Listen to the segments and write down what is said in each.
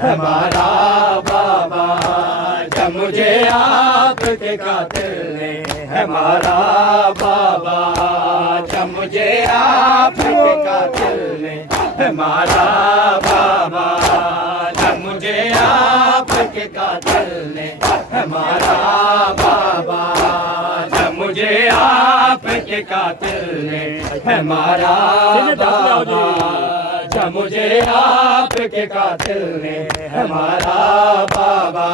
हमारा बाबा, जब मुझे आपके कातिल ने हमारा बाबा, जब मुझे आपके कातिल ने हमारा बाबा, जब मुझे आपके कातिल ने हमारा बाबा, जब मुझे आपके कातिल ने हमारा बाबा, जब मुझे आपके कातिल ने हमारा बाबा,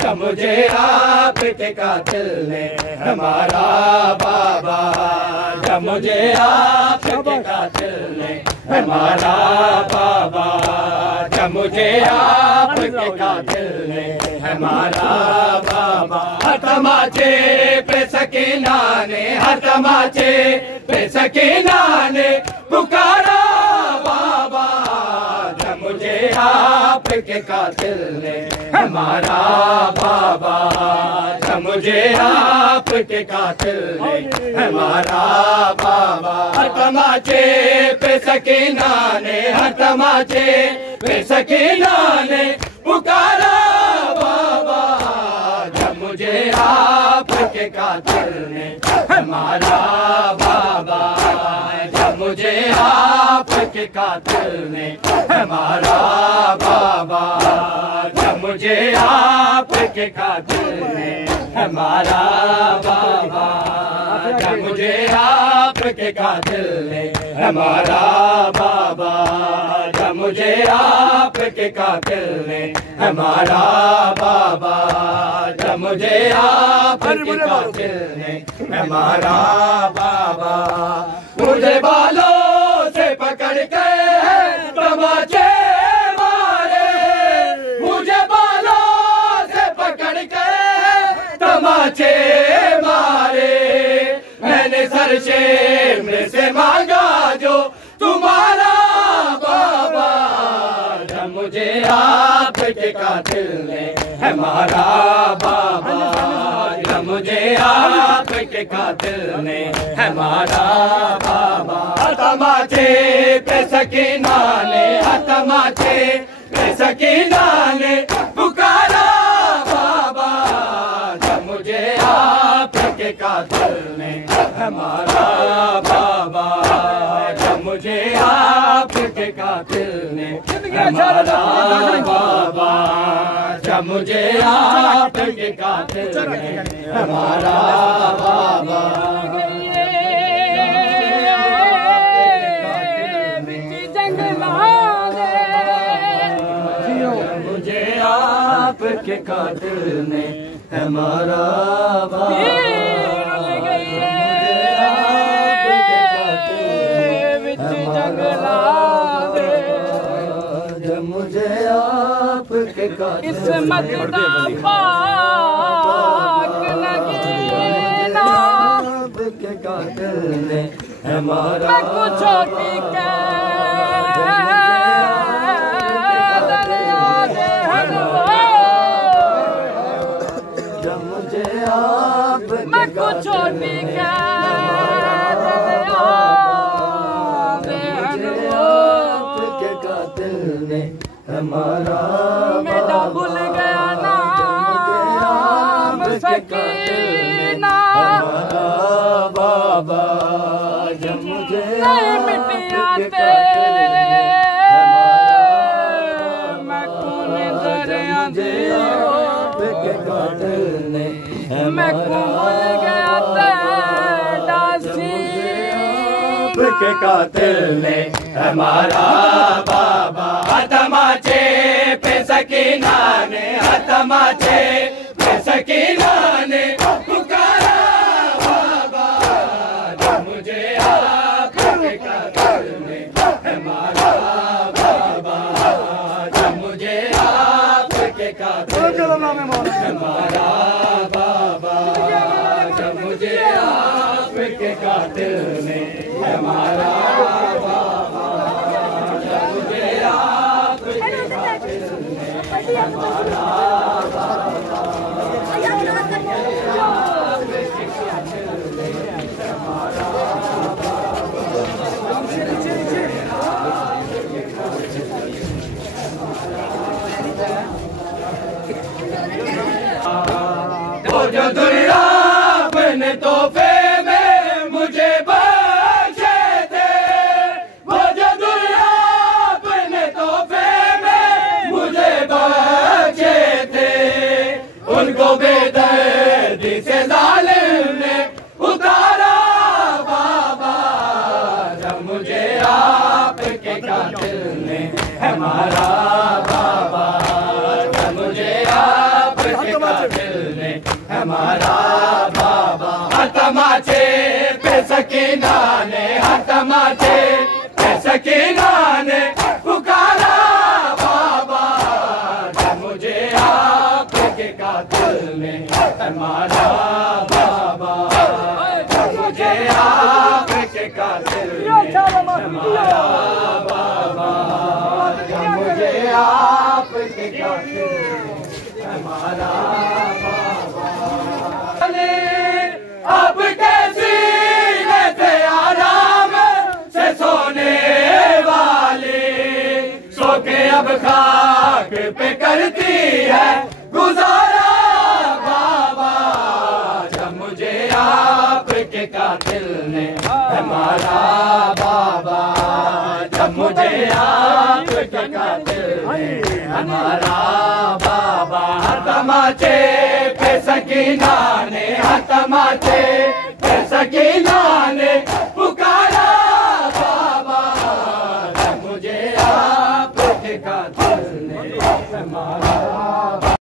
जब मुझे आपके कातिल ने हमारा बाबा, जब मुझे आपके कातिल ने हमारा बाबा, जब मुझे आपके कातिल ने हमारा बाबा। हर तमाचे पे सकीना ने, हर तमाचे पे सकीना ने पुकारा बाबा, जब मुझे आपके कातिल ने हमारा बाबा, जब मुझे आपके कातिल ने हमारा बाबा। हर तमाचे पे सकीना ने, हर तमाचे पे सकीना ने पुकारा बाबा, जब मुझे आपके कातिल ने हमारा बाबा, जब मुझे आपके कातिल ने हमारा बाबा, जब मुझे आपके कातिल ने हमारा बाबा, जब मुझे आपके कातिल ने हमारा बाबा, जब मुझे आपके कातिल ने हमारा बाबा, जब मुझे आपके कातिल ने हमारा बाबा। मुझे बालों से पकड़ के तमाचे मारे, मुझे बालों से पकड़ के तमाचे मारे, मैंने सरशेम से मांगा जो तुम्हारा बाबा, जब मुझे आपके कातिल ने हमारा बाबा, जब मुझे आपके कातिल ने हमारा बाबा। तमाचे पे सकीना ने, तमाचे पे सकीना ने पुकारा बाबा, जब मुझे आपके कातिल ने हमारा बाबा, जब मुझे आपके कातिल ने हमारा बाबा, जब मुझे आपके कातिल ने हमारा बाबा। मुझे आपके कातिल ने हमारा बाबा, मुझे आपके कातिल किस्मत दा पाक लगीना, आपके कातिल ने हमारा मैं कुछ छोटी के दरिया दे हलवा, जब मुझे आपके मैं कुछ छोटी के हमारा मेरा भूल गया नाम सकीना, हमारा बाबा, जब मुझे मिटिया ते मैं कौन दरिया दे आपके कातिल ने मैं भूल गया ते दासी, आपके कातिल ने हमारा बाबा। तमाचे पे सकीना ने, तमाचे पे सकीना ने पुकारा बाबा, जब मुझे आपके कातिल ने हमारा बाबा, जब मुझे आपके कातिल ने हमारा बाबा, जब मुझे आपके कातिल ने हमारा बाबा, जब मुझे वो जो दुनिया अपने तोहफे में मुझे बख्शे थे, वो जो दुनिया अपने तोहफे में मुझे बख्शे थे, उनको बेदर्दी से जालिम ने उतारा बाबा, जब मुझे आपके कातिल ने है मारा बाबा, जब मुझे आपके कातिल ने है मारा बाबा। हर तमाचे पे सकीना ने, हर तमाचे पे सकीना ने पुकारा बाबा, जब मुझे आपके कातिल ने है मारा बाबा, जब मुझे आपके कातिल ने है मारा बाबा, जब मुझे आपके कातिल ने है मारा बाबा। अब कैसी थे आराम से सोने वाली, सो के अब खाक पे करती है गुजारा बाबा, जब मुझे आपके कातिल ने है मारा बाबा, जब मुझे आपके कातिल ने है मारा बाबा। हर तमाचे पे सकीना ने, हर तमाचे